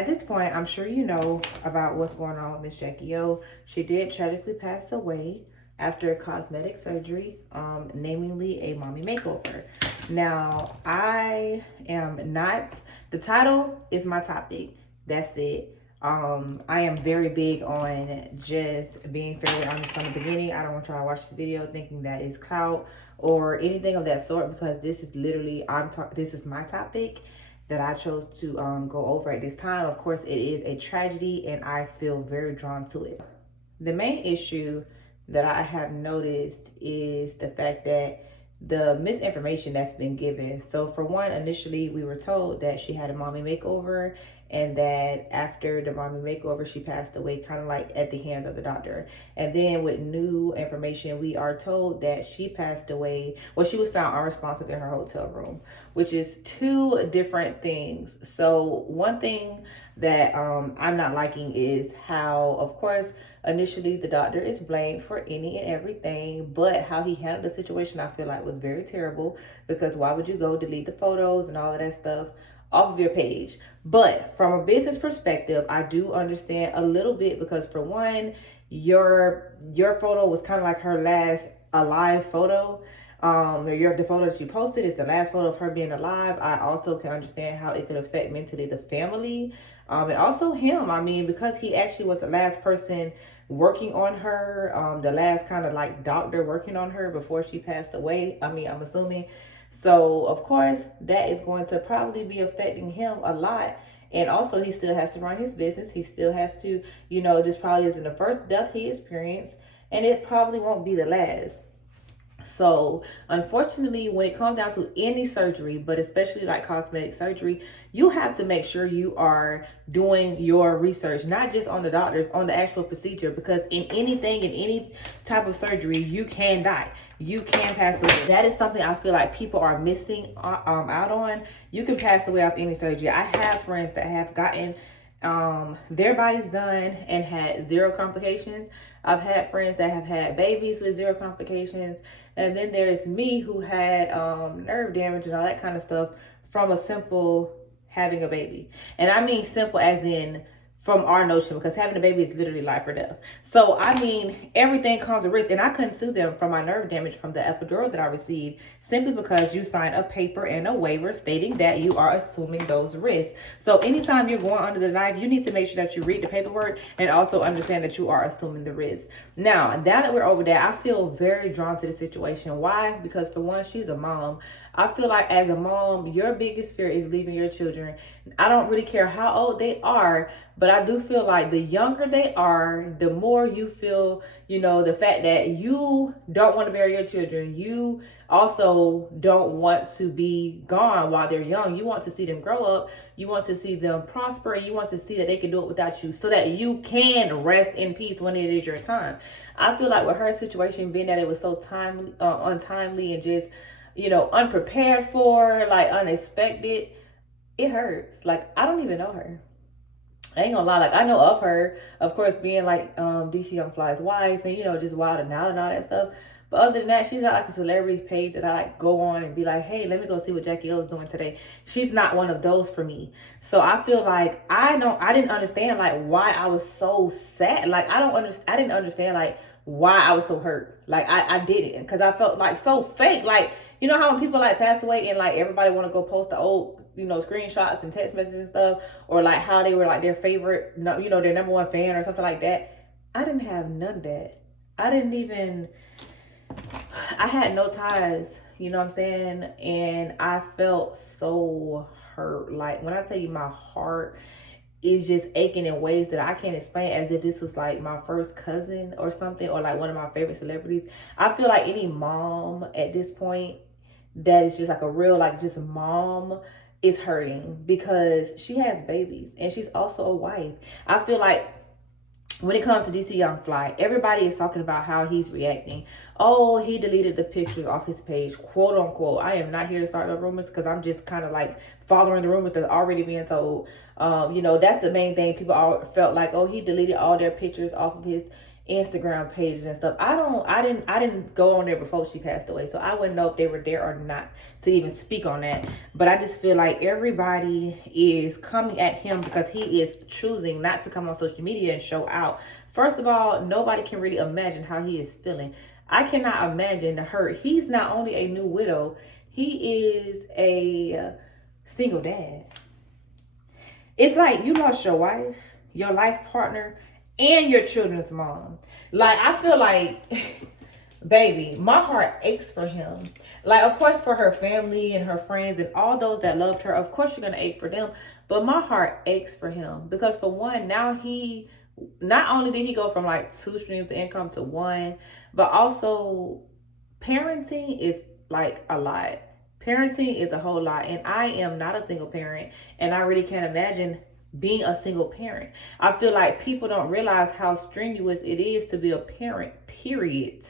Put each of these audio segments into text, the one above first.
At this point, I'm sure you know about what's going on with Miss Jackie O. She did tragically pass away after cosmetic surgery, namely a mommy makeover. Now, I am not, the title is my topic. That's it. I am very big on just being fairly honest from the beginning. I don't want y'all to watch the video thinking that it's clout or anything of that sort, because this is literally, this is my topic that I chose to go over at this time. Of course, it is a tragedy and I feel very drawn to it. The main issue that I have noticed is the fact that the misinformation that's been given. So for one, initially we were told that she had a mommy makeover and that after the mommy makeover, she passed away kind of like at the hands of the doctor. And then with new information, we are told that she passed away, well, she was found unresponsive in her hotel room, which is two different things. So one thing that I'm not liking is how, of course, initially the doctor is blamed for any and everything, but how he handled the situation I feel like was very terrible, because why would you go delete the photos and all of that stuff off of your page? But from a business perspective, I do understand a little bit, because for one, your photo was kind of like her last alive photo. The photo that you posted is the last photo of her being alive. I also can understand how it could affect mentally the family, and also him. I mean, because he actually was the last person working on her, the last kind of like doctor working on her before she passed away. I mean, I'm assuming. So of course that is going to probably be affecting him a lot. And also he still has to run his business. He still has to, this probably isn't the first death he experienced, and it probably won't be the last. So unfortunately, when it comes down to any surgery, but especially like cosmetic surgery, you have to make sure you are doing your research, not just on the doctors, on the actual procedure, because in anything, in any type of surgery, you can die. You can pass away. That is something I feel like people are missing out on. You can pass away off any surgery. I have friends that have gotten their bodies done and had zero complications. I've had friends that have had babies with zero complications. And then there's me who had nerve damage and all that kind of stuff from a simple having a baby. And I mean simple as in from our notion, because having a baby is literally life or death. So I mean, everything comes with risk, and I couldn't sue them for my nerve damage from the epidural that I received, simply because you signed a paper and a waiver stating that you are assuming those risks. So anytime you're going under the knife, you need to make sure that you read the paperwork and also understand that you are assuming the risk. Now that we're over that, I feel very drawn to the situation. Why? Because for one, she's a mom. I feel like as a mom, your biggest fear is leaving your children. I don't really care how old they are, but I do feel like the younger they are, the more you feel, the fact that you don't want to bury your children. You also don't want to be gone while they're young. You want to see them grow up. You want to see them prosper. You want to see that they can do it without you, so that you can rest in peace when it is your time. I feel like with her situation, being that it was so timely, untimely, and just, unprepared for, like unexpected, it hurts. Like, I don't even know her. I ain't gonna lie, like I know of her, of course, being like DC Young Fly's wife and just Wild and Out and all that stuff. But other than that, she's not like a celebrity page that I like go on and be like, hey, let me go see what Jackie O is doing today. She's not one of those for me. So I feel like I didn't understand like why I was so sad. Like I didn't understand like why I was so hurt. Like I didn't, because I felt like so fake. Like, you know how when people like pass away and like everybody want to go post the old screenshots and text messages and stuff, or like how they were like their favorite, their number one fan or something like that. I didn't have none of that. I had no ties, you know what I'm saying? And I felt so hurt. Like when I tell you my heart is just aching in ways that I can't explain, as if this was like my first cousin or something, or like one of my favorite celebrities. I feel like any mom at this point that is just like a real, like just mom, is hurting, because she has babies and she's also a wife. I feel like when it comes to DC Young Fly, everybody is talking about how he's reacting. Oh, he deleted the pictures off his page, quote unquote. I am not here to start no rumors, because I'm just kind of like following the rumors that are already being told. That's the main thing. People all felt like, oh, he deleted all their pictures off of his Instagram pages and stuff. I didn't go on there before she passed away, so I wouldn't know if they were there or not to even speak on that. But I just feel like everybody is coming at him because he is choosing not to come on social media and show out. First of all, nobody can really imagine how he is feeling. I cannot imagine the hurt. He's not only a new widow, he is a single dad. It's like you lost your wife, your life partner, and your children's mom. Like, I feel like, baby, my heart aches for him. Like, of course, for her family and her friends and all those that loved her, of course you're gonna ache for them. But my heart aches for him because, for one, now he, not only did he go from like 2 streams of income to 1, but also parenting is like a lot. Parenting is a whole lot, and I am not a single parent, and I really can't imagine being a single parent. I feel like people don't realize how strenuous it is to be a parent, period.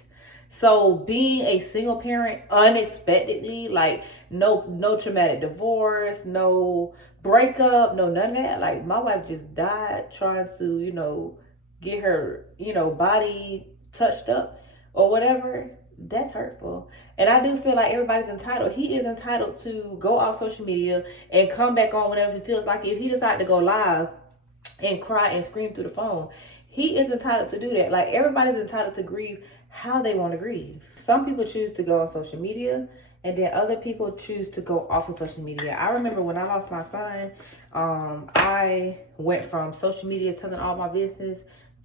So being a single parent unexpectedly, like no traumatic divorce, no breakup, no none of that. Like, my wife just died trying to, get her, body touched up or whatever. That's hurtful. And I do feel like everybody's entitled. He is entitled to go off social media and come back on whenever he feels like it. If he decides to go live and cry and scream through the phone, he is entitled to do that. Like, everybody's entitled to grieve how they want to grieve. Some people choose to go on social media, and then other people choose to go off of social media. I remember when I lost my son, I went from social media telling all my business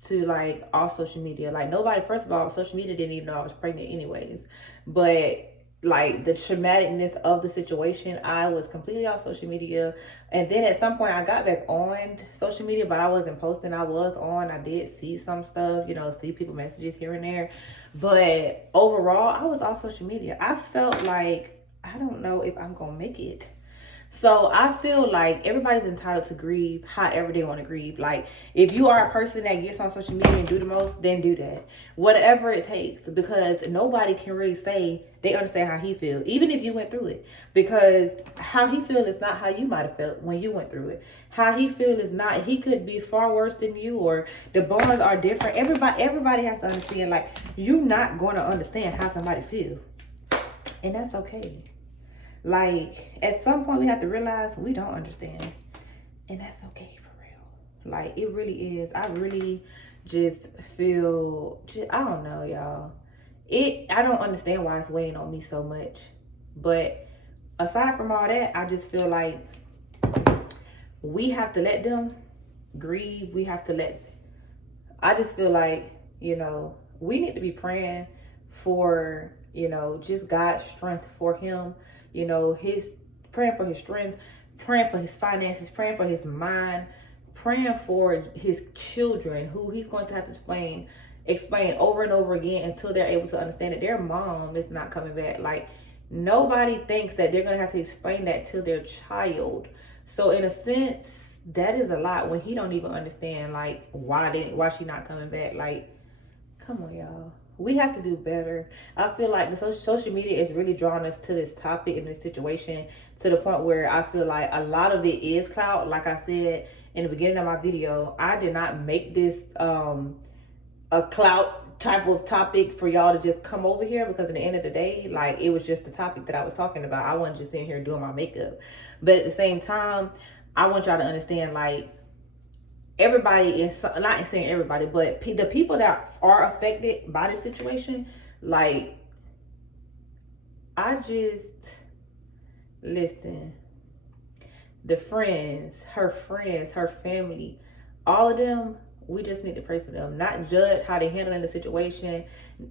to like all social media. Like, nobody, first of all, social media didn't even know I was pregnant anyways. But like the traumaticness of the situation, I was completely off social media. And then at some point I got back on social media, but I wasn't posting. I was on, I did see some stuff, see people messages here and there. But overall, I was off social media. I felt like, I don't know if I'm gonna make it. So I feel like everybody's entitled to grieve however they want to grieve. Like, if you are a person that gets on social media and do the most, then do that. Whatever it takes, because nobody can really say they understand how he feels, even if you went through it. Because how he feels is not how you might have felt when you went through it. How he feels is not, he could be far worse than you, or the bonds are different. Everybody has to understand, like, you're not going to understand how somebody feels. And that's okay. Like, at some point we have to realize we don't understand, and that's okay, for real. Like, it really is. I really just feel, I don't know, y'all. I don't understand why it's weighing on me so much. But aside from all that, I just feel like we have to let them grieve. I just feel like, we need to be praying for, just God's strength for him. Praying for his strength, praying for his finances, praying for his mind, praying for his children, who he's going to have to explain over and over again until they're able to understand that their mom is not coming back. Like, nobody thinks that they're going to have to explain that to their child. So in a sense, that is a lot when he don't even understand, like, why she not coming back. Like, come on, y'all. We have to do better. I feel like the social media is really drawing us to this topic and this situation to the point where I feel like a lot of it is clout. Like I said in the beginning of my video, I did not make this a clout type of topic for y'all to just come over here, because at the end of the day, like, it was just the topic that I was talking about. I wasn't just sitting here doing my makeup. But at the same time, I want y'all to understand, like, everybody is, not saying everybody, but the people that are affected by this situation, like, I just, listen, her friends, her family, all of them, we just need to pray for them, not judge how they handling the situation.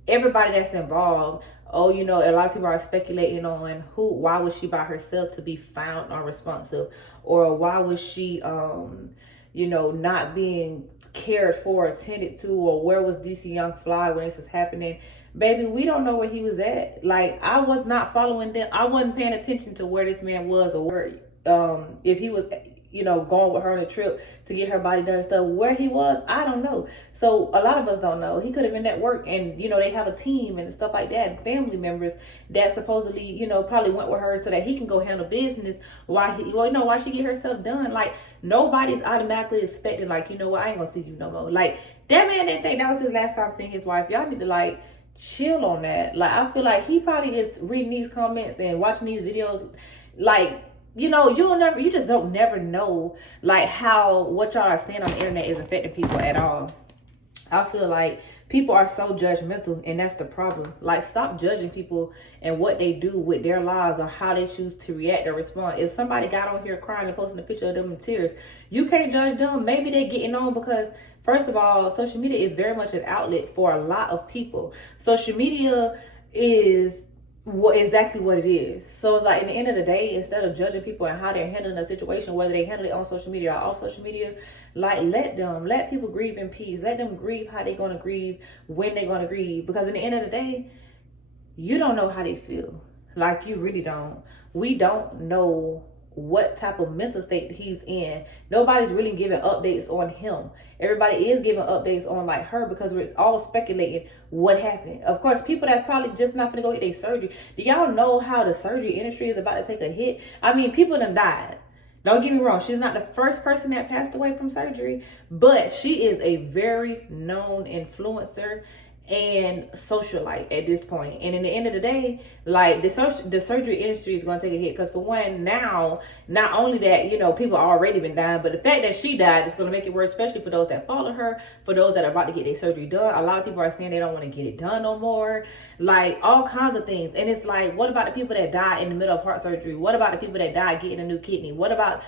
Everybody that's involved, a lot of people are speculating on why was she by herself to be found unresponsive, or why was she not being cared for, attended to, or where was DC Young Fly when this was happening. Baby, we don't know where he was at. Like, I was not following them. I wasn't paying attention to where this man was, or where, if he was, going with her on a trip to get her body done and stuff. Where he was, I don't know. So a lot of us don't know. He could have been at work, and they have a team and stuff like that, and family members that supposedly probably went with her so that he can go handle business while while she get herself done. Like, nobody's automatically expecting, like, I ain't gonna see you no more. Like, that man didn't think that was his last time seeing his wife. Y'all need to, like, chill on that. Like, I feel like he probably is reading these comments and watching these videos, like, you just don't never know, like, what y'all are saying on the internet is affecting people at all. I feel like people are so judgmental, and that's the problem. Like, stop judging people and what they do with their lives or how they choose to react or respond. If somebody got on here crying and posting a picture of them in tears, you can't judge them. Maybe they're getting on because, first of all, social media is very much an outlet for a lot of people. Social media is exactly what it is. So it's like, in the end of the day, instead of judging people and how they're handling a situation, whether they handle it on social media or off social media, like, let people grieve in peace. Let them grieve how they're going to grieve, when they're going to grieve. Because in the end of the day, you don't know how they feel. Like, you really don't. We don't know what type of mental state he's in. Nobody's really giving updates on him. Everybody is giving updates on, like, her, because we're all speculating what happened. Of course, people that probably just not gonna go get their surgery. Do y'all know how the surgery industry is about to take a hit? I mean, people done died. Don't get me wrong, she's not the first person that passed away from surgery, but she is a very known influencer and socialite at this point. And in the end of the day, like, the surgery industry is going to take a hit, because, for one, now, not only that, people already been dying, but the fact that she died is going to make it worse, especially for those that followed her, for those that are about to get their surgery done. A lot of people are saying they don't want to get it done no more, like, all kinds of things. And it's like, what about the people that died in the middle of heart surgery? What about the people that died getting a new kidney? What about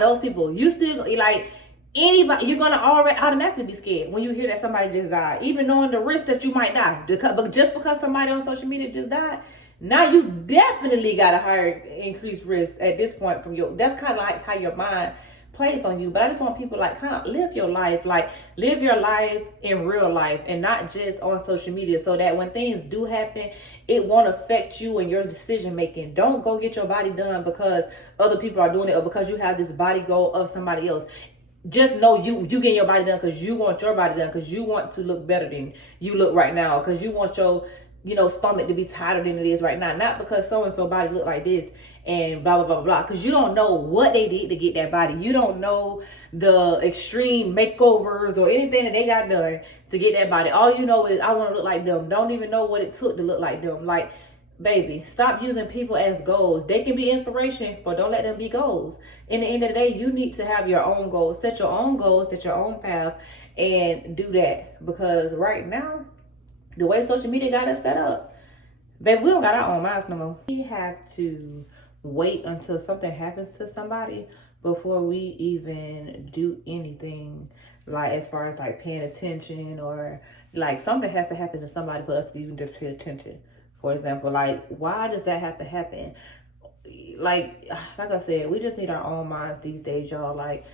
those people? You still, like, anybody, you're gonna already automatically be scared when you hear that somebody just died, even knowing the risk that you might die. But just because somebody on social media just died, now you definitely got a higher increased risk at this point from that's kind of like how your mind plays on you. But I just want people, like, kind of live your life, like, live your life in real life and not just on social media, so that when things do happen, it won't affect you and your decision making. Don't go get your body done because other people are doing it, or because you have this body goal of somebody else. Just know you getting your body done because you want your body done, because you want to look better than you look right now, because you want your stomach to be tighter than it is right now, not because so-and-so body look like this and blah blah blah blah, because you don't know what they did to get that body. You don't know the extreme makeovers or anything that they got done to get that body. All you know is, I want to look like them. Don't even know what it took to look like them. Like, baby, stop using people as goals. They can be inspiration, but don't let them be goals. In the end of the day, you need to have your own goals. Set your own goals, set your own path, and do that. Because right now, the way social media got us set up, baby, we don't got our own minds no more. We have to wait until something happens to somebody before we even do anything, like, as far as, like, paying attention, or, like, something has to happen to somebody for us to even pay attention. For example, like, why does that have to happen? Like I said, we just need our own minds these days, y'all. Like,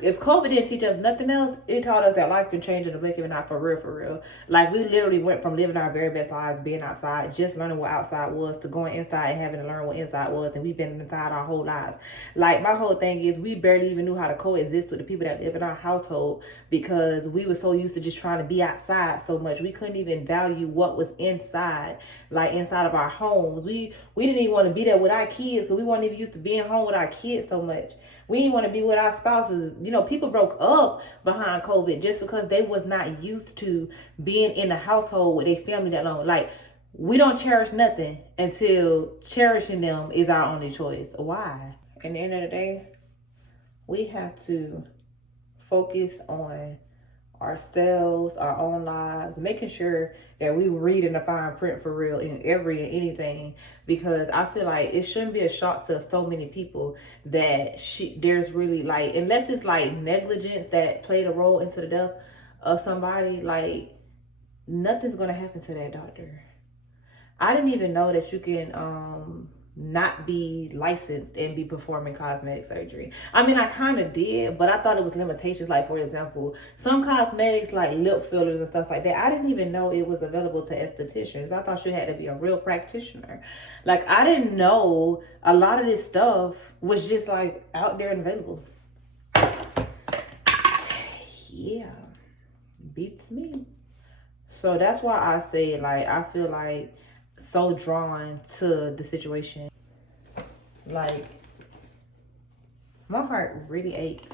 if COVID didn't teach us nothing else, it taught us that life can change in the blink of an eye, for real, for real. Like, we literally went from living our very best lives, being outside, just learning what outside was, to going inside and having to learn what inside was, and we've been inside our whole lives. Like, my whole thing is, we barely even knew how to coexist with the people that live in our household, because we were so used to just trying to be outside so much. We couldn't even value what was inside, like, inside of our homes. We didn't even want to be there with our kids, because we weren't even used to being home with our kids so much. We didn't want to be with our spouses. People broke up behind COVID just because they was not used to being in a household with their family that long. Like, we don't cherish nothing until cherishing them is our only choice. Why? At the end of the day, we have to focus on ourselves, our own lives, making sure that we reading the fine print for real in anything, because I feel like it shouldn't be a shock to so many people that there's really, like, unless it's like negligence that played a role into the death of somebody, like, nothing's gonna happen to that doctor. I didn't even know that you can not be licensed and be performing cosmetic surgery. I mean, I kind of did, but I thought it was limitations. Like, for example, some cosmetics like lip fillers and stuff like that, I didn't even know it was available to estheticians. I thought you had to be a real practitioner. Like, I didn't know a lot of this stuff was just like out there and available. Yeah, beats me. So that's why I say, like, I feel like so drawn to the situation. Like, my heart really aches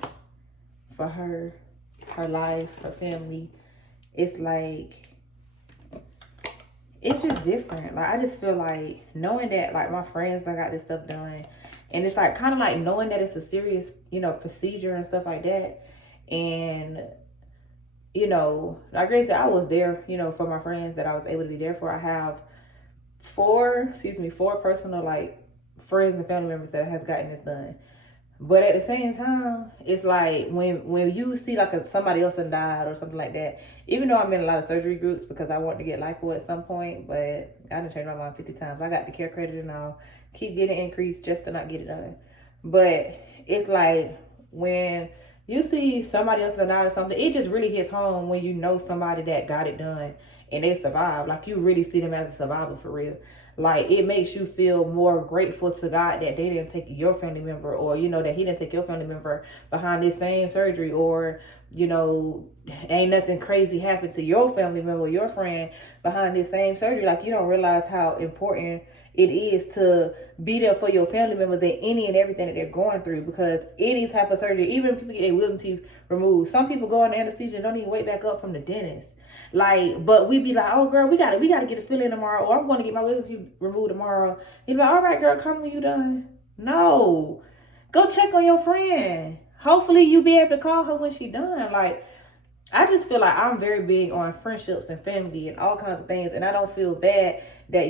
for her life, her family. It's like, it's just different. Like, I just feel like knowing that, like, my friends done got this stuff done, and it's like kind of like knowing that it's a serious, you know, procedure and stuff like that. And, you know, like I said, I was there, you know, for my friends that I was able to be there for. I have four personal, like, friends and family members that has gotten this done. But at the same time, it's like when you see like somebody else had died or something like that, even though I'm in a lot of surgery groups because I want to get lipo at some point, but I done changed my mind 50 times. I got the care credit and I'll keep getting increased just to not get it done. But it's like when you see somebody else that died or something, it just really hits home when you know somebody that got it done and they survived. Like, you really see them as a survivor for real. Like, it makes you feel more grateful to God that they didn't take your family member, or, you know, that he didn't take your family member behind this same surgery, or, you know, ain't nothing crazy happened to your family member or your friend behind this same surgery. Like, you don't realize how important it is to be there for your family members in any and everything that they're going through, because any type of surgery, even people get their wisdom teeth removed, some people go on anesthesia and don't even wake back up from the dentist. Like, but we be like, oh girl, we gotta get a fill-in tomorrow, or I'm going to get my wisdom teeth removed tomorrow. You be like, all right, girl, come when you done. No, go check on your friend. Hopefully you be able to call her when she done. Like, I just feel like I'm very big on friendships and family and all kinds of things, and I don't feel bad that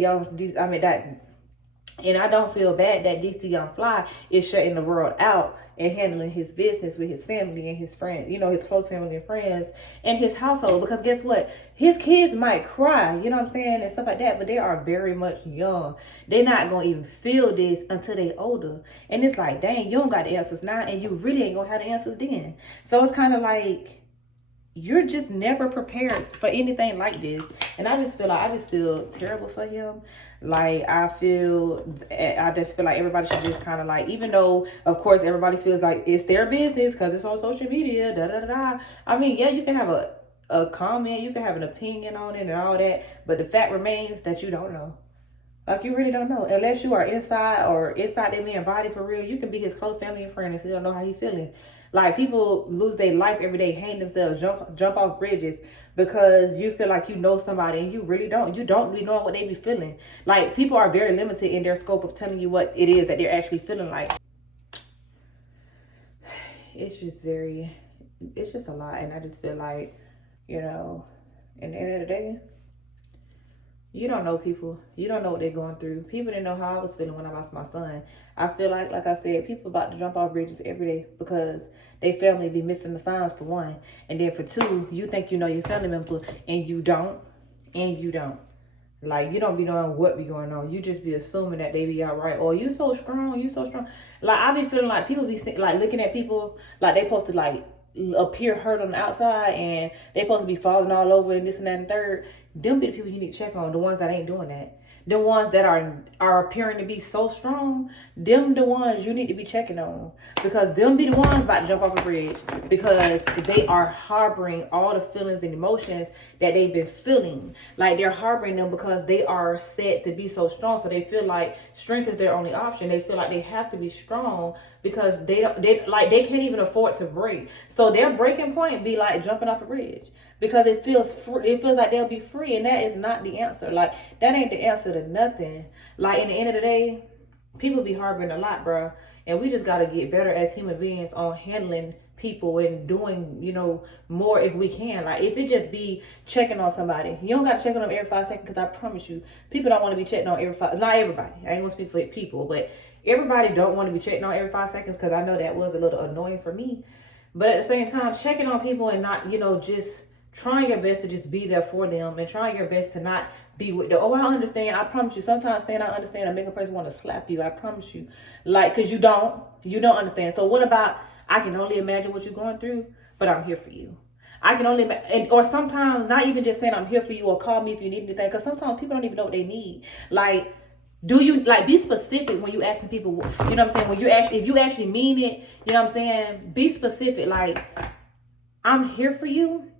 and I don't feel bad that DC Young Fly is shutting the world out and handling his business with his family and his friends, you know, his close family and friends and his household. Because guess what? His kids might cry, you know what I'm saying, and stuff like that, but they are very much young. They're not going to even feel this until they older. And it's like, dang, you don't got the answers now, and you really ain't going to have the answers then. So it's kind of like, you're just never prepared for anything like this. And I just feel terrible for him. Like, I just feel like everybody should just kind of like, even though of course everybody feels like it's their business because it's on social media, I mean, yeah, you can have a comment, you can have an opinion on it and all that, but the fact remains that you don't know. Like, you really don't know. Unless you are inside that man's body for real, you can be his close family and friend and still don't know how he's feeling. Like, people lose their life every day, hang themselves, jump off bridges because you feel like you know somebody and you really don't. You don't really know what they be feeling. Like, people are very limited in their scope of telling you what it is that they're actually feeling like. It's just a lot. And I just feel like, you know, at the end of the day, you don't know people. You don't know what they're going through. People didn't know how I was feeling when I lost my son. I feel like I said, people about to jump off bridges every day because they family be missing the signs, for one. And then for two, you think you know your family member and you don't. And you don't. Like, you don't be knowing what be going on. You just be assuming that they be all right. Or you so strong, you so strong. Like, I be feeling like people be like looking at people like they supposed to like appear hurt on the outside and they supposed to be falling all over and this and that and third. Them be the people you need to check on, the ones that ain't doing that. The ones that are appearing to be so strong, them the ones you need to be checking on. Because them be the ones about to jump off a bridge. Because they are harboring all the feelings and emotions that they've been feeling. Like, they're harboring them because they are set to be so strong. So they feel like strength is their only option. They feel like they have to be strong because they can't even afford to break. So their breaking point be like jumping off a bridge. Because it feels like they'll be free, and that is not the answer. Like, that ain't the answer to nothing. Like, in the end of the day, people be harboring a lot, bro. And we just gotta get better as human beings on handling people and doing, you know, more if we can. Like, if it just be checking on somebody, you don't gotta check on them every 5 seconds, because I promise you, people don't want to be checking on every 5. Not everybody. I ain't gonna speak for people, but everybody don't want to be checking on every 5 seconds, because I know that was a little annoying for me. But at the same time, checking on people and not, you know, just trying your best to just be there for them, and trying your best to not be with the, oh, I understand. I promise you. Sometimes saying I understand, I make a person want to slap you. I promise you. Like, because you don't understand. So what about, I can only imagine what you're going through, but I'm here for you. I can only, and or sometimes not even just saying I'm here for you or call me if you need anything, because sometimes people don't even know what they need. Like, do you, like, be specific when you asking people, you know what I'm saying? When you actually, if you actually mean it, you know what I'm saying? Be specific. Like, I'm here for you.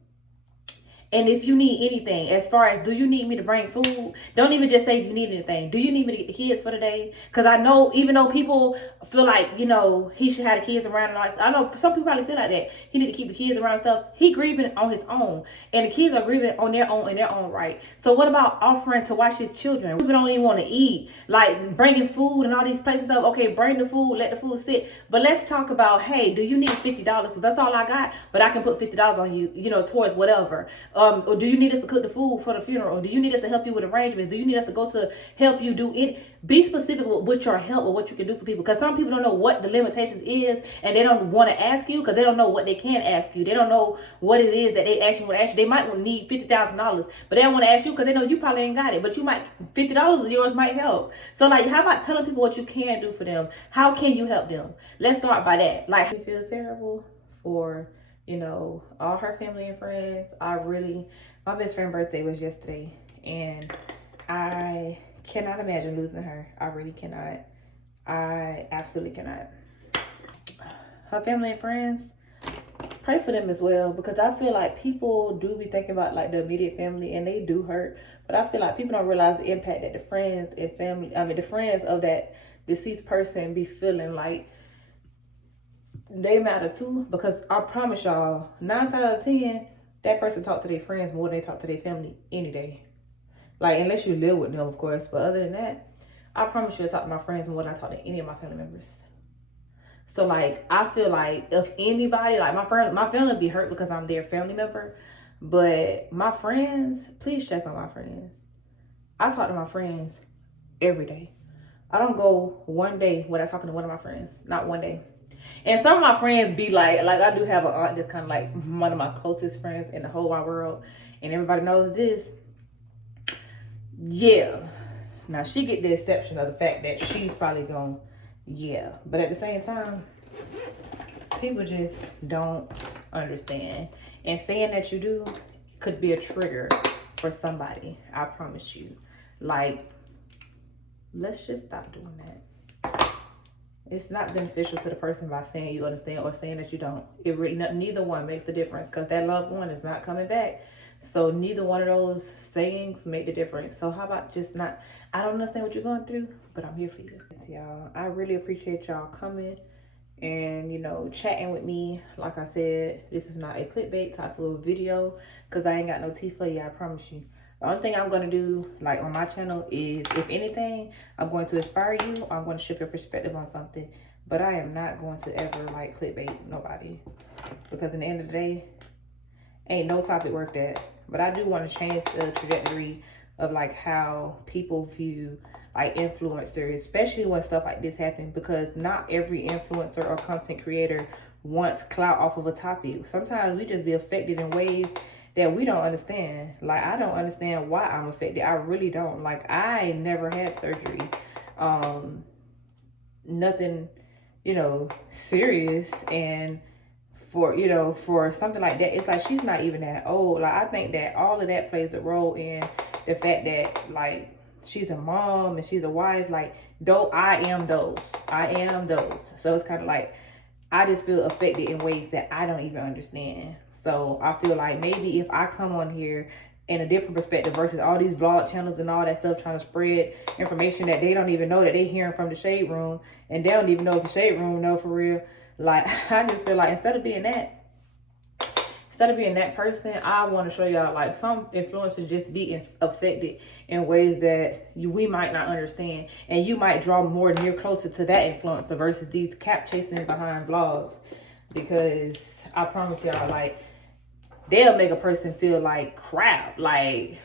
And if you need anything, as far as, do you need me to bring food? Don't even just say if you need anything. Do you need me to get the kids for the day? Because I know, even though people feel like, you know, he should have the kids around and all that, I know some people probably feel like that. He need to keep the kids around and stuff. He grieving on his own. And the kids are grieving on their own in their own right. So what about offering to watch his children? People don't even want to eat. Like, bringing food and all these places up. Okay, bring the food, let the food sit. But let's talk about, hey, do you need $50? Because that's all I got. But I can put $50 on you, you know, towards whatever. Or do you need us to cook the food for the funeral? Or do you need us to help you with arrangements? Do you need us to go to help you do it? Be specific with your help or what you can do for people. Because some people don't know what the limitations is, and they don't want to ask you because they don't know what they can ask you. They don't know what it is that they actually want to ask you. They might need $50,000, but they don't want to ask you because they know you probably ain't got it. But you might, $50 of yours might help. So, like, how about telling people what you can do for them? How can you help them? Let's start by that. Like, it feels terrible for, you know, all her family and friends. My best friend's birthday was yesterday, and I cannot imagine losing her. I really cannot. I absolutely cannot. Her family and friends, pray for them as well, because I feel like people do be thinking about, like, the immediate family, and they do hurt, but I feel like people don't realize the impact that the friends and family, the friends of that deceased person be feeling. Like, they matter too, because I promise y'all, 9 times out of 10, that person talk to their friends more than they talk to their family any day. Like, unless you live with them, of course. But other than that, I promise you I talk to my friends more than I talk to any of my family members. So, like, I feel like if anybody, like, my family be hurt because I'm their family member. But my friends, please check on my friends. I talk to my friends every day. I don't go one day without talking to one of my friends. Not one day. And some of my friends be like I do have an aunt that's kind of like one of my closest friends in the whole wide world, and everybody knows this. Yeah, now she get the exception of the fact that she's probably gone. Yeah, but at the same time, people just don't understand, and saying that you do could be a trigger for somebody. I promise you. Like, let's just stop doing that. It's not beneficial to the person by saying you understand or saying that you don't. It really, neither one makes the difference, because that loved one is not coming back. So neither one of those sayings make the difference. So how about just not, I don't understand what you're going through, but I'm here for you. Y'all, I really appreciate y'all coming and, you know, chatting with me. Like I said, this is not a clickbait type of video, because I ain't got no tea for you, I promise you. The only thing I'm going to do, like, on my channel is, if anything, I'm going to inspire you. I'm going to shift your perspective on something. But I am not going to ever, like, clickbait nobody. Because in the end of the day, ain't no topic worth that. But I do want to change the trajectory of, like, how people view, like, influencers, especially when stuff like this happens. Because not every influencer or content creator wants clout off of a topic. Sometimes we just be affected in ways that we don't understand. Like, I don't understand why I'm affected. I really don't. Like, I never had surgery. Nothing, you know, serious. And for, you know, for something like that, it's like she's not even that old. Like, I think that all of that plays a role in the fact that, like, she's a mom and she's a wife. Like, though I am those. So it's kind of like, I just feel affected in ways that I don't even understand. So I feel like maybe if I come on here in a different perspective versus all these vlog channels and all that stuff trying to spread information that they don't even know, that they hearing from the shade room, and they don't even know if the shade room know for real. Like, I just feel like instead of being that person, I want to show y'all, like, some influencers just be affected in ways that we might not understand, and you might draw more near closer to that influencer versus these cap chasing behind vlogs. Because I promise y'all, like, they'll make a person feel like crap. Like,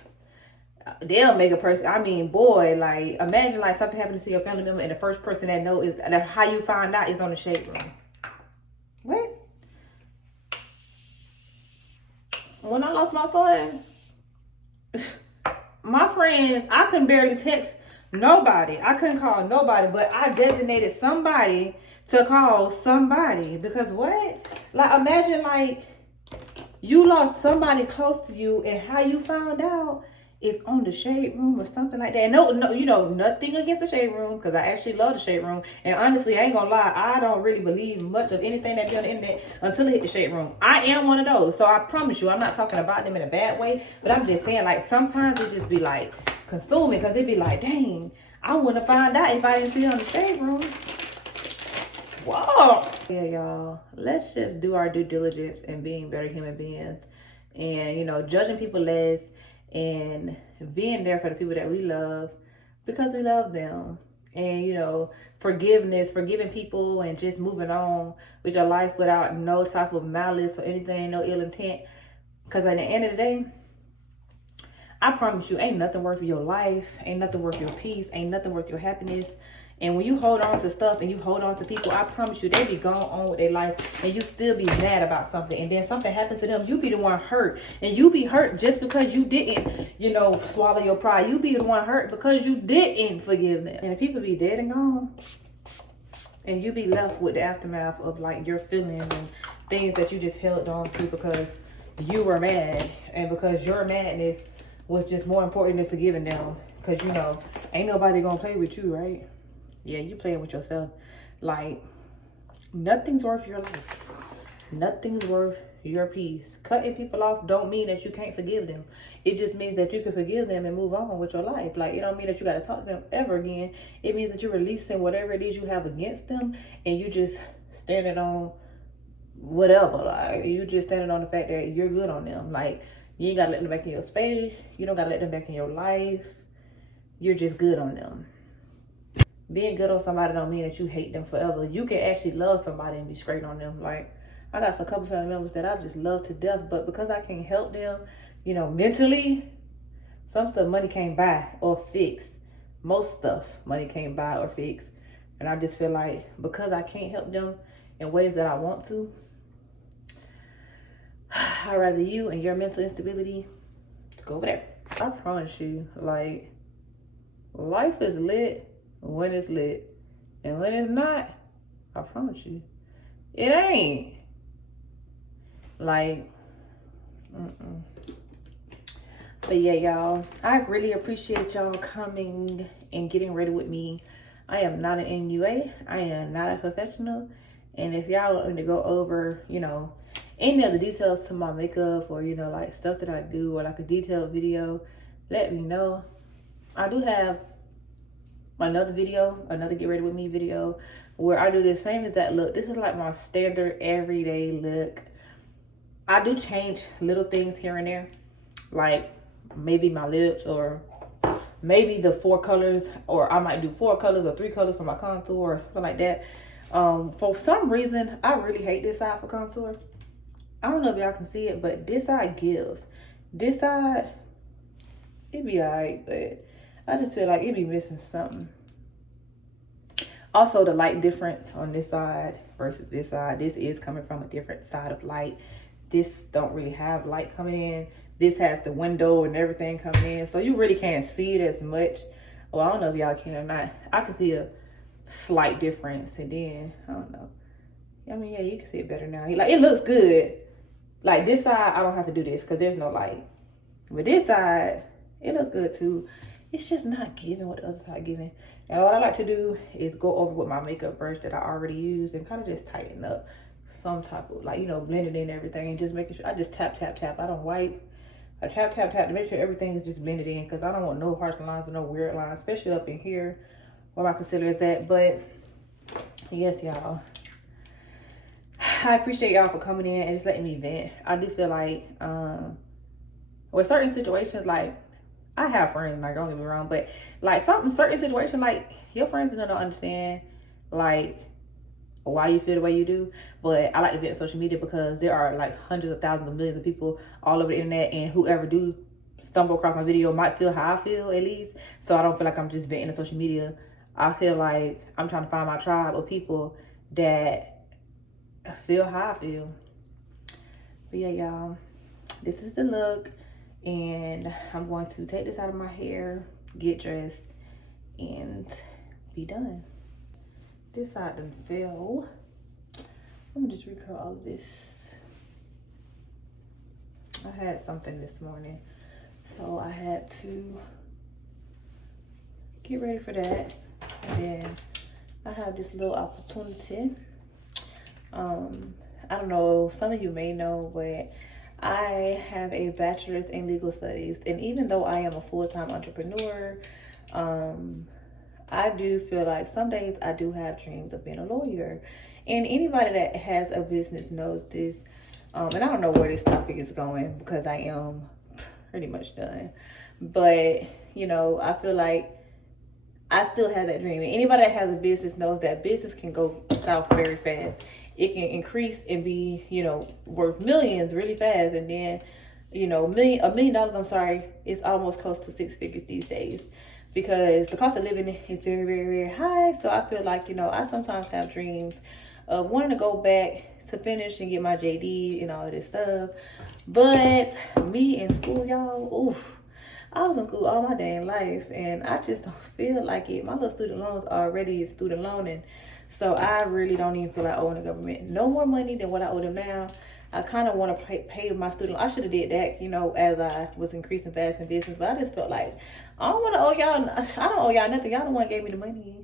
they'll make a person, I mean, boy, like, imagine, like, something happening to your family member and the first person that know is, that how you find out is on the shade room. What? When I lost my son, my friends, I couldn't barely text nobody. I couldn't call nobody, but I designated somebody to call somebody. Because what? Like, imagine, like, you lost somebody close to you, and how you found out is on the shade room or something like that. And no, you know, nothing against the shade room, because I actually love the shade room. And honestly, I ain't gonna lie, I don't really believe much of anything that be on the internet until it hit the shade room. I am one of those, so I promise you, I'm not talking about them in a bad way, but I'm just saying, like, sometimes it just be like consuming, because it be like, dang, I wouldn't have found out if I didn't see it on the shade room. Whoa. Yeah, y'all, let's just do our due diligence and being better human beings, and, you know, judging people less, and being there for the people that we love because we love them. And, you know, forgiveness, forgiving people, and just moving on with your life without no type of malice or anything, no ill intent. Because at the end of the day, I promise you, ain't nothing worth your life, ain't nothing worth your peace, ain't nothing worth your happiness. And when you hold on to stuff and you hold on to people, I promise you, they be gone on with their life, and you still be mad about something. And then something happens to them, you be the one hurt. And you be hurt just because you didn't, you know, swallow your pride. You be the one hurt because you didn't forgive them. And the people be dead and gone. And you be left with the aftermath of, like, your feelings and things that you just held on to because you were mad. And because your madness was just more important than forgiving them. Because, you know, ain't nobody gonna play with you, right? Yeah, you playing with yourself. Like, nothing's worth your life. Nothing's worth your peace. Cutting people off don't mean that you can't forgive them. It just means that you can forgive them and move on with your life. Like, it don't mean that you got to talk to them ever again. It means that you're releasing whatever it is you have against them, and you just standing on whatever. Like, you just standing on the fact that you're good on them. Like, you ain't got to let them back in your space. You don't got to let them back in your life. You're just good on them. Being good on somebody don't mean that you hate them forever. You can actually love somebody and be straight on them. Like, I got a couple family members that I just love to death, but because I can't help them, you know, mentally, some stuff money can't buy or fix. Most stuff money can't buy or fix. And I just feel like because I can't help them in ways that I want to, I'd rather you and your mental instability to go over there. I promise you, like, life is lit when it's lit, and when it's not, I promise you, it ain't. Like, But yeah, y'all, I really appreciate y'all coming and getting ready with me. I am not an NUA. I am not a professional. And if y'all want me to go over, you know, any of the details to my makeup, or, you know, like stuff that I do, or like a detailed video, let me know. I do have another video, another get ready with me video, where I do the same exact look. This is like my standard everyday look. I do change little things here and there, like maybe my lips, or maybe the 4 colors, or I might do 4 colors or 3 colors for my contour or something like that. For some reason, I really hate this side for contour. I don't know if y'all can see it, but this side gives. This side, it be alright, but I just feel like it be missing something. Also, the light difference on this side versus this side. This is coming from a different side of light. This don't really have light coming in. This has the window and everything coming in, so you really can't see it as much. Well, I don't know if y'all can or not. I can see a slight difference, and then I don't know. I mean, yeah, you can see it better now. Like, it looks good. Like, this side, I don't have to do this because there's no light. But this side, it looks good too. It's just not giving what the other side giving. And what I like to do is go over with my makeup brush that I already used and kind of just tighten up some type of, like, you know, blending in everything and just making sure. I just tap, tap, tap. I don't wipe. I tap, tap, tap to make sure everything is just blended in, because I don't want no harsh lines or no weird lines, especially up in here where my concealer is at. But yes, y'all, I appreciate y'all for coming in and just letting me vent. I do feel like with certain situations, like, I have friends, like, don't get me wrong, but like certain situations, like, your friends don't understand, like, why you feel the way you do. But I like to vent on social media because there are like hundreds of thousands of millions of people all over the internet, and whoever do stumble across my video might feel how I feel, at least. So I don't feel like I'm just venting on social media. I feel like I'm trying to find my tribe of people that feel how I feel. But yeah, y'all, this is the look, and I'm going to take this out of my hair, get dressed, and be done. This side done fell. Let me just recurl all of this. I had something this morning, so I had to get ready for that. And then I have this little opportunity. I don't know, some of you may know, but I have a bachelor's in legal studies, and even though I am a full-time entrepreneur, I do feel like some days I do have dreams of being a lawyer. And anybody that has a business knows this. And I don't know where this topic is going because I am pretty much done. But, you know, I feel like I still have that dream. And anybody that has a business knows that business can go south very fast. It can increase and be, you know, worth millions really fast. And then, you know, $1 million, I'm sorry, is almost close to 6 figures these days. Because the cost of living is very, very, very high. So I feel like, you know, I sometimes have dreams of wanting to go back to finish and get my JD and all of this stuff. But me in school, y'all, oof. I was in school all my damn life, and I just don't feel like it. My little student loans already is student loaning, so I really don't even feel like owing the government no more money than what I owe them now. I kind of want to pay my student. I should have did that, you know, as I was increasing fast in business, but I just felt like I don't want to owe y'all. I don't owe y'all nothing. Y'all the one gave me the money.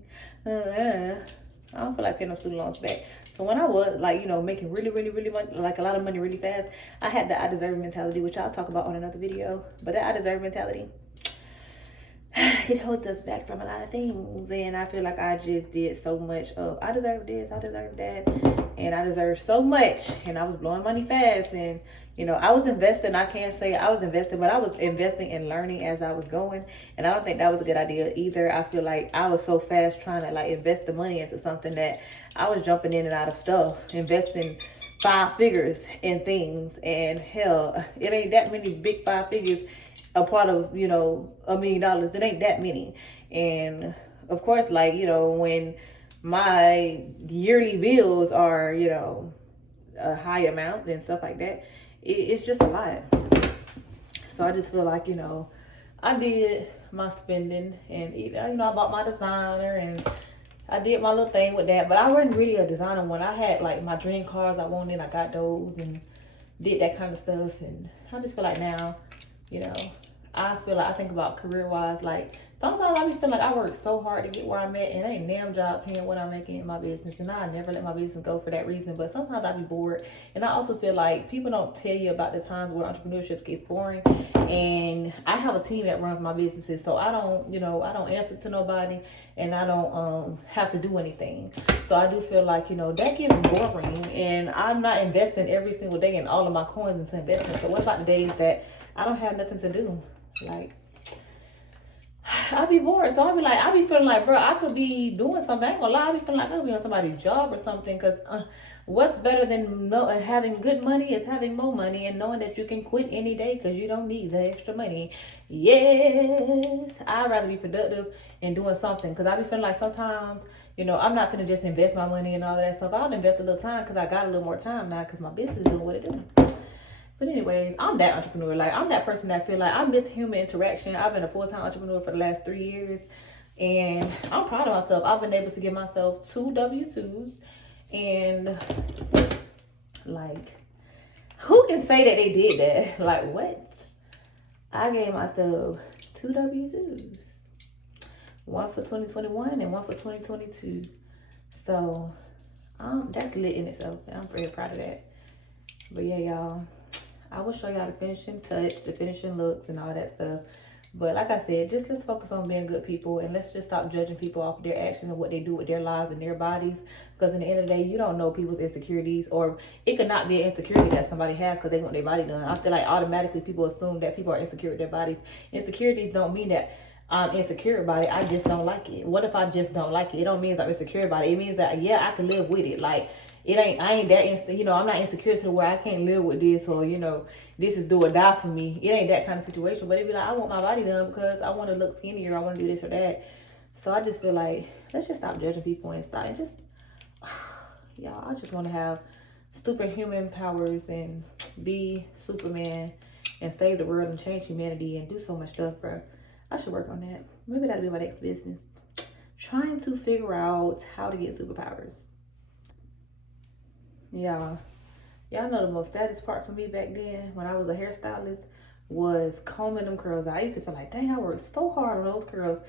I don't feel like paying them student loans back. So when I was like, you know, making really, really, really money, like a lot of money really fast, I had the I deserve mentality, which I'll talk about on another video. But that I deserve mentality, it holds us back from a lot of things. And I feel like I just did so much of I deserve this, I deserve that, and I deserve so much. And I was blowing money fast. And, you know, I was investing. I can't say I was investing, but I was investing and learning as I was going. And I don't think that was a good idea either. I feel like I was so fast trying to like invest the money into something that I was jumping in and out of stuff, investing 5 figures in things. And hell, it ain't that many big 5 figures a part of, you know, $1 million. It ain't that many. And of course, like, you know, when my yearly bills are, you know, a high amount and stuff like that, it's just a lot. So I just feel like, you know, I did my spending, and even, you know, I bought my designer and I did my little thing with that. But I wasn't really a designer when I had like my dream cars I wanted. I got those and did that kind of stuff. And I just feel like now, you know, I feel like I think about career wise, like sometimes I be feeling like I work so hard to get where I'm at, and ain't damn job paying what I'm making in my business. And I never let my business go for that reason. But sometimes I be bored, and I also feel like people don't tell you about the times where entrepreneurship gets boring. And I have a team that runs my businesses, so I don't, you know, I don't answer to nobody, and I don't have to do anything. So I do feel like, you know, that gets boring, and I'm not investing every single day in all of my coins into investment. So what about the days that I don't have nothing to do? Like, I be bored. So I be feeling like, bro, I could be doing something. I ain't gonna lie, I be feeling like I could be on somebody's job or something. Cause what's better than having good money is having more money and knowing that you can quit any day because you don't need the extra money. Yes, I'd rather be productive and doing something. Cause I be feeling like sometimes, you know, I'm not finna just invest my money and all of that stuff. I'll invest a little time because I got a little more time now because my business is doing what it do. But anyways, I'm that entrepreneur. Like, I'm that person that feel like I miss human interaction. I've been a full-time entrepreneur for the last 3 years. And I'm proud of myself. I've been able to give myself 2 W-2s. And, like, who can say that they did that? Like, what? I gave myself 2 W-2s. One for 2021 and one for 2022. So, that's lit in itself. And I'm very proud of that. But yeah, y'all, I will show y'all the finishing touch, the finishing looks, and all that stuff. But like I said, just let's focus on being good people, and let's just stop judging people off their actions and what they do with their lives and their bodies. Because in the end of the day, you don't know people's insecurities, or it could not be an insecurity that somebody has because they want their body done. I feel like automatically people assume that people are insecure with their bodies. Insecurities don't mean that I'm insecure about it. I just don't like it. What if I just don't like it? It don't mean I'm insecure about it. It means that, yeah, I can live with it. Like, I ain't that, you know, I'm not insecure to where I can't live with this, or, you know, this is do or die for me. It ain't that kind of situation. But it'd be like, I want my body done because I want to look skinnier. I want to do this or that. So I just feel like, let's just stop judging people and stop. And just, y'all, I just want to have superhuman powers and be Superman and save the world and change humanity and do so much stuff, bro. I should work on that. Maybe that'll be my next business. Trying to figure out how to get superpowers. Y'all know the most saddest part for me back then when I was a hairstylist was combing them curls. I used to feel like, dang, I worked so hard on those curls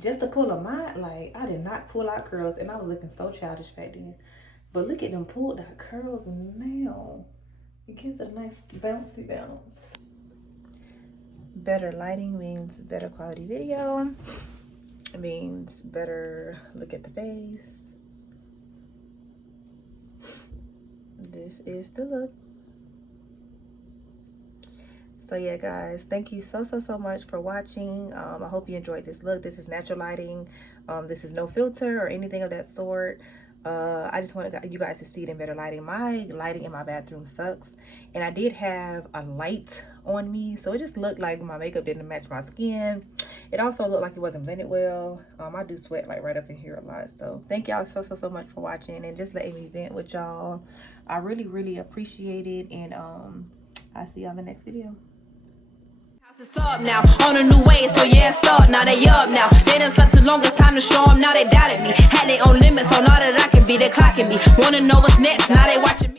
just to pull them out. Like, I did not pull out curls, and I was looking so childish back then. But look at them pulled out curls now. It gives a nice bouncy bounce. Better lighting means better quality video. It means better look at the face. This is the look. So yeah, guys, thank you so much for watching. I hope you enjoyed this look. This is natural lighting. This is no filter or anything of that sort. I just wanted you guys to see it in better lighting. My lighting in my bathroom sucks, and I did have a light on me, so it just looked like my makeup didn't match my skin. It also looked like it wasn't blended well. I do sweat like right up in here a lot. So thank y'all so much for watching and just letting me vent with y'all. I really appreciate it, and I'll see y'all in the next video. It's up now, on a new way, so yeah, start, now they up now. They done slept too long, it's time to show them, now they doubted me. Had their own limits on all that I can be, they clocking me. Wanna know what's next, now they watch